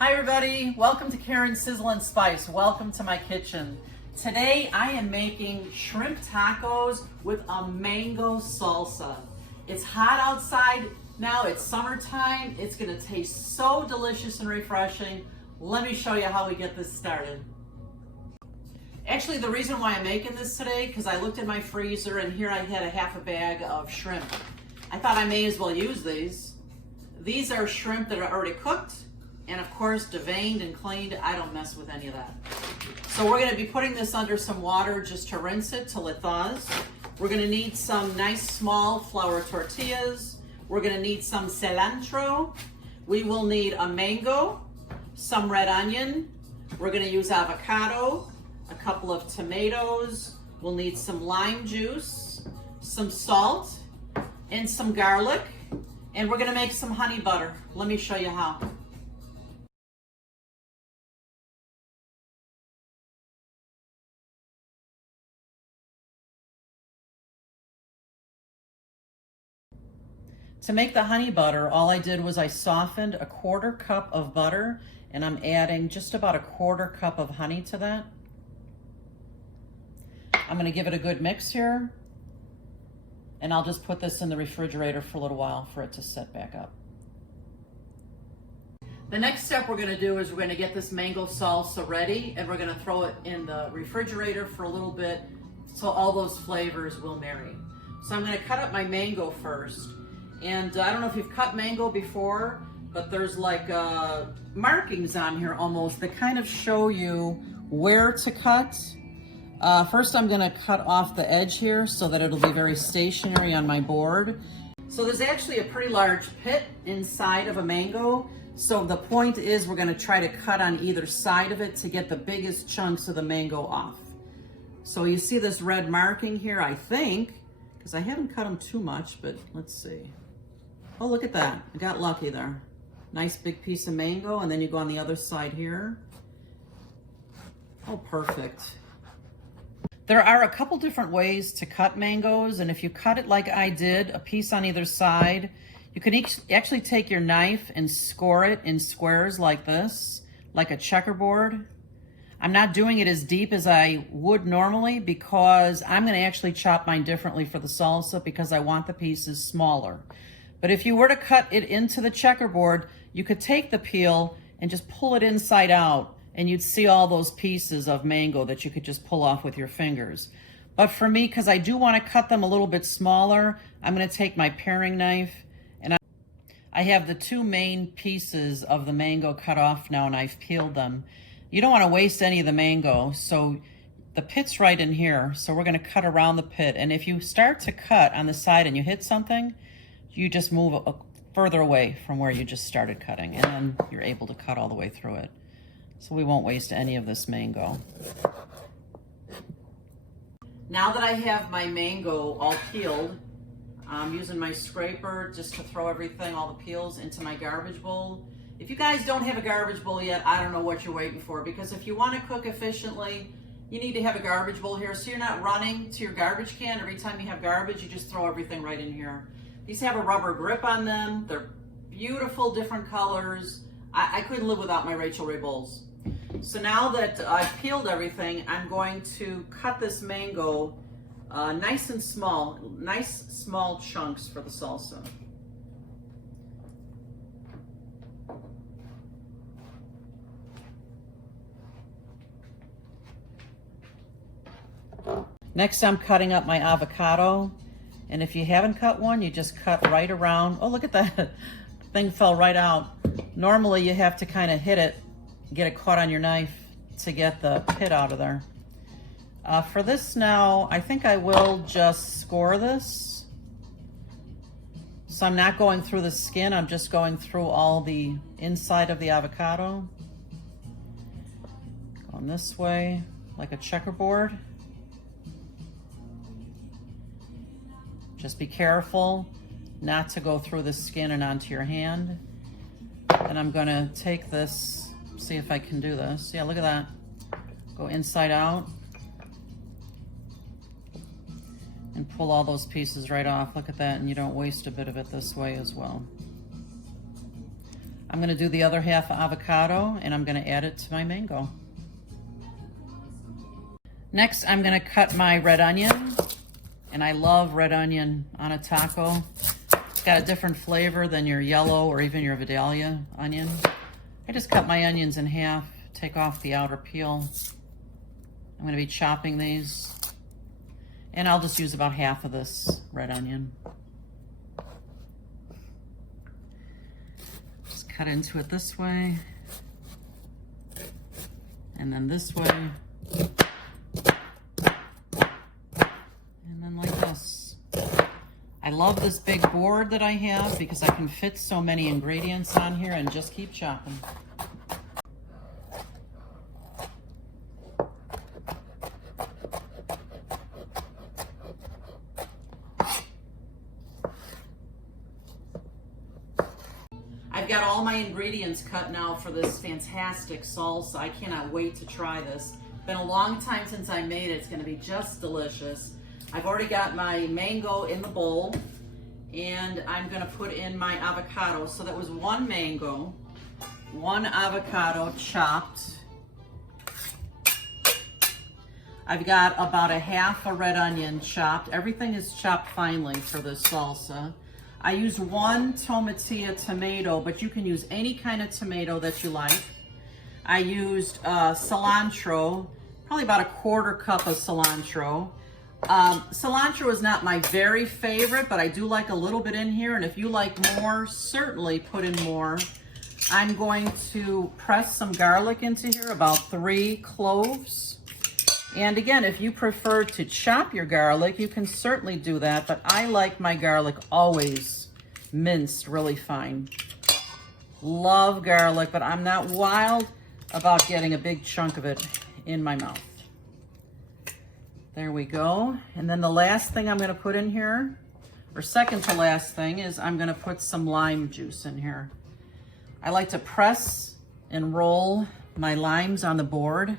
Hi everybody, welcome to Karen's Sizzle and Spice. Welcome to my kitchen. Today I am making shrimp tacos with a mango salsa. It's hot outside now, it's summertime. It's gonna taste so delicious and refreshing. Let me show you how we get this started. Actually, the reason why I'm making this today, because I looked in my freezer and here I had a half a bag of shrimp. I thought I may as well use these. These are shrimp that are already cooked. And of course, deveined and cleaned. I don't mess with any of that. So we're gonna be putting this under some water just to rinse it till it thaws. We're gonna need some nice small flour tortillas. We're gonna need some cilantro. We will need a mango, some red onion. We're gonna use avocado, a couple of tomatoes. We'll need some lime juice, some salt, and some garlic. And we're gonna make some honey butter. Let me show you how. To make the honey butter, all I did was I softened a 1/4 cup of butter and I'm adding just about a 1/4 cup of honey to that. I'm gonna give it a good mix here and I'll just put this in the refrigerator for a little while for it to set back up. The next step we're gonna do is we're gonna get this mango salsa ready and we're gonna throw it in the refrigerator for a little bit so all those flavors will marry. So I'm gonna cut up my mango first. And I don't know if you've cut mango before, but there's like markings on here almost that kind of show you where to cut. First I'm gonna cut off the edge here so that it'll be very stationary on my board. So there's actually a pretty large pit inside of a mango. So the point is we're gonna try to cut on either side of it to get the biggest chunks of the mango off. So you see this red marking here, I think, because I haven't cut them too much, but let's see. Oh, look at that. I got lucky there. Nice big piece of mango, and then you go on the other side here. Oh, perfect. There are a couple different ways to cut mangoes, and if you cut it like I did, a piece on either side, you can actually take your knife and score it in squares like this, like a checkerboard. I'm not doing it as deep as I would normally because I'm gonna actually chop mine differently for the salsa because I want the pieces smaller. But if you were to cut it into the checkerboard, you could take the peel and just pull it inside out and you'd see all those pieces of mango that you could just pull off with your fingers. But for me, because I do want to cut them a little bit smaller, I'm going to take my paring knife and I have the two main pieces of the mango cut off now and I've peeled them. You don't want to waste any of the mango, so the pit's right in here, so we're going to cut around the pit. And if you start to cut on the side and you hit something, you just move further away from where you just started cutting, and then you're able to cut all the way through it. So we won't waste any of this mango. Now that I have my mango all peeled, I'm using my scraper just to throw everything, all the peels, into my garbage bowl. If you guys don't have a garbage bowl yet, I don't know what you're waiting for, because if you want to cook efficiently, you need to have a garbage bowl here so you're not running to your garbage can every time you have garbage. You just throw everything right in here. These have a rubber grip on them. They're beautiful, different colors. I couldn't live without my Rachel Ray bowls. So now that I've peeled everything, I'm going to cut this mango nice and small, nice small chunks for the salsa. Next, I'm cutting up my avocado. And if you haven't cut one, you just cut right around. Oh, look at that. Thing fell right out. Normally, you have to kind of hit it, get it caught on your knife to get the pit out of there. For this now, I think I will just score this. So I'm not going through the skin. I'm just going through all the inside of the avocado. Going this way, like a checkerboard. Just be careful not to go through the skin and onto your hand. And I'm gonna take this, see if I can do this. Yeah, look at that. Go inside out. And pull all those pieces right off. Look at that, and you don't waste a bit of it this way as well. I'm gonna do the other half avocado and I'm gonna add it to my mango. Next, I'm gonna cut my red onion, and I love red onion on a taco. It's got a different flavor than your yellow or even your Vidalia onion. I just cut my onions in half, take off the outer peel. I'm gonna be chopping these, and I'll just use about half of this red onion. Just cut into it this way, and then this way. I love this big board that I have because I can fit so many ingredients on here and just keep chopping. I've got all my ingredients cut now for this fantastic salsa. I cannot wait to try this. It's been a long time since I made it. It's going to be just delicious. I've already got my mango in the bowl, and I'm gonna put in my avocado. So that was one mango, one avocado chopped. I've got about a half a red onion chopped. Everything is chopped finely for this salsa. I used one tomatilla tomato, but you can use any kind of tomato that you like. I used cilantro, probably about a quarter cup of cilantro. Cilantro is not my very favorite, but I do like a little bit in here, and if you like more, certainly put in more. I'm going to press some garlic into here, about 3 cloves. And again, if you prefer to chop your garlic, you can certainly do that, but I like my garlic always minced really fine. Love garlic, but I'm not wild about getting a big chunk of it in my mouth. There we go. And then the last thing I'm gonna put in here, or second to last thing, is I'm gonna put some lime juice in here. I like to press and roll my limes on the board.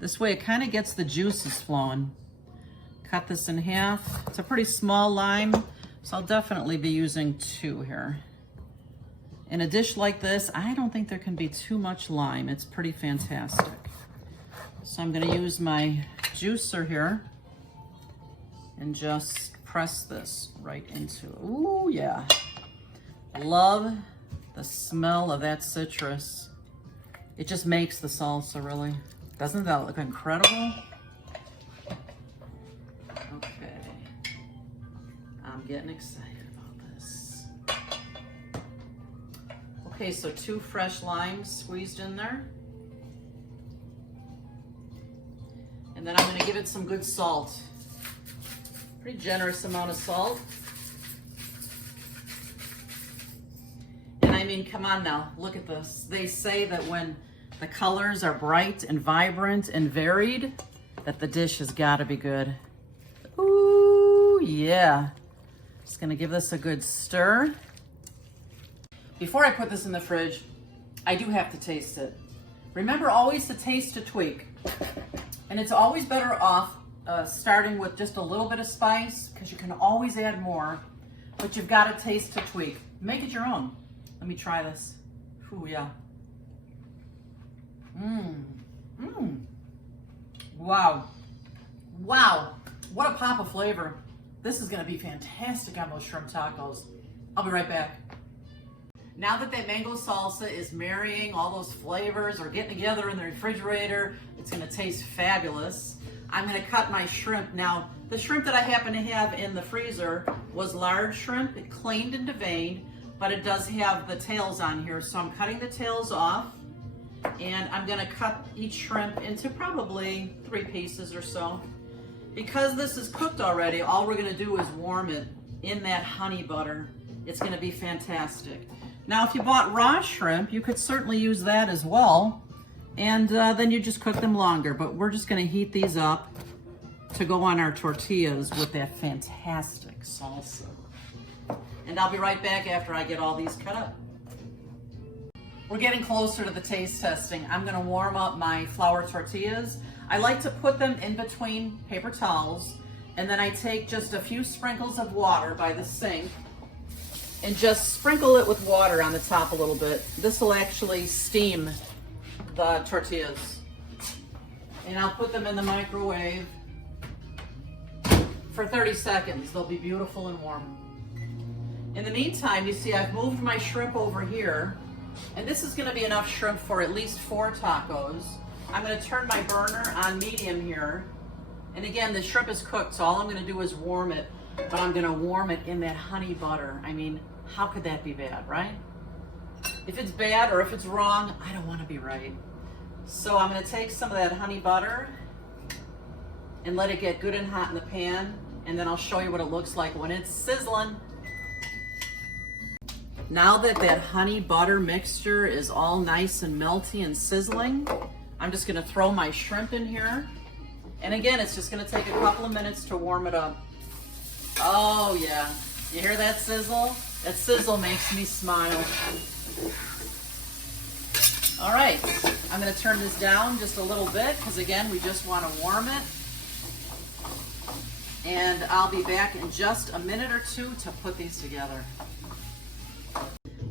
This way it kind of gets the juices flowing. Cut this in half. It's a pretty small lime, so I'll definitely be using 2 here. In a dish like this, I don't think there can be too much lime. It's pretty fantastic. So I'm gonna use my juicer here and just press this right into it. Ooh, yeah. Love the smell of that citrus. It just makes the salsa, really. Doesn't that look incredible? Okay. I'm getting excited about this. Okay, so 2 fresh limes squeezed in there. And then I'm gonna give it some good salt. Pretty generous amount of salt. And I mean, come on now, look at this. They say that when the colors are bright and vibrant and varied, that the dish has gotta be good. Ooh, yeah. Just gonna give this a good stir. Before I put this in the fridge, I do have to taste it. Remember always to taste to tweak. And it's always better off starting with just a little bit of spice, because you can always add more, but you've got to taste to tweak. Make it your own. Let me try this. Ooh, yeah. Wow. Wow. What a pop of flavor. This is going to be fantastic on those shrimp tacos. I'll be right back. Now that that mango salsa is marrying all those flavors or getting together in the refrigerator, it's gonna taste fabulous. I'm gonna cut my shrimp. Now, the shrimp that I happen to have in the freezer was large shrimp. It cleaned and deveined, but it does have the tails on here. So I'm cutting the tails off, and I'm gonna cut each shrimp into probably 3 pieces or so. Because this is cooked already, all we're gonna do is warm it in that honey butter. It's gonna be fantastic. Now, if you bought raw shrimp, you could certainly use that as well, and then you just cook them longer. But we're just gonna heat these up to go on our tortillas with that fantastic salsa. And I'll be right back after I get all these cut up. We're getting closer to the taste testing. I'm gonna warm up my flour tortillas. I like to put them in between paper towels, and then I take just a few sprinkles of water by the sink, and just sprinkle it with water on the top a little bit. This will actually steam the tortillas. And I'll put them in the microwave for 30 seconds. They'll be beautiful and warm. In the meantime, you see I've moved my shrimp over here, and this is gonna be enough shrimp for at least 4 tacos. I'm gonna turn my burner on medium here. And again, the shrimp is cooked, so all I'm gonna do is warm it, but I'm gonna warm it in that honey butter. I mean, how could that be bad, right? If it's bad or if it's wrong, I don't wanna be right. So I'm gonna take some of that honey butter and let it get good and hot in the pan, and then I'll show you what it looks like when it's sizzling. Now that that honey butter mixture is all nice and melty and sizzling, I'm just gonna throw my shrimp in here. And again, it's just gonna take a couple of minutes to warm it up. Oh yeah, you hear that sizzle? That sizzle makes me smile. All right, I'm gonna turn this down just a little bit because again, we just wanna warm it. And I'll be back in just a minute or two to put these together.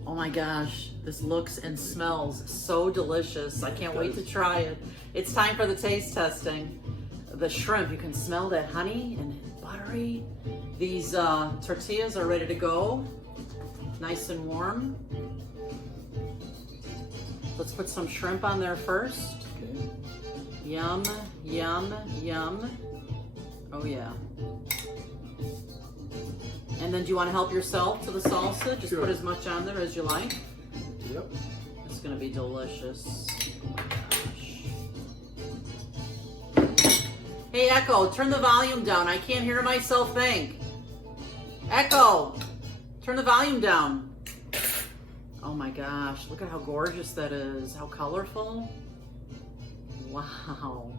Oh my gosh, this looks and smells so delicious. I can't wait to try it. It's time for the taste testing. The shrimp, you can smell that honey and buttery. These tortillas are ready to go, nice and warm. Let's put some shrimp on there first. Okay. Yum, yum, yum. Oh yeah. And then do you want to help yourself to the salsa? Just put as much on there as you like. Yep. It's gonna be delicious. Oh my gosh. Hey Echo, turn the volume down. I can't hear myself think. Echo, turn the volume down. Oh my gosh, look at how gorgeous that is. How colorful. Wow.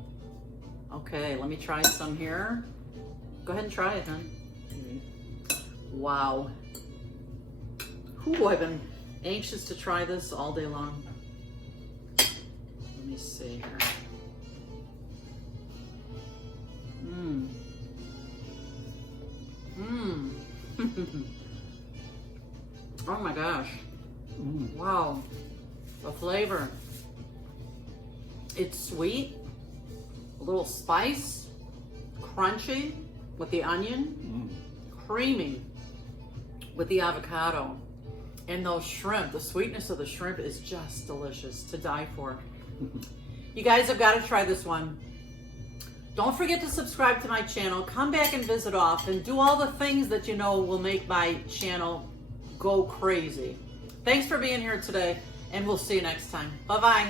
Okay, let me try some here. Go ahead and try it then. Wow. Ooh, I've been anxious to try this all day long. Let me see here. Mmm. Mmm. Oh my gosh. Wow. The flavor. It's sweet, a little spice, crunchy with the onion, creamy with the avocado, and those shrimp. The sweetness of the shrimp is just delicious to die for. You guys have got to try this one. Don't forget to subscribe to my channel. Come back and visit often. Do all the things that you know will make my channel go crazy. Thanks for being here today, and we'll see you next time. Bye-bye.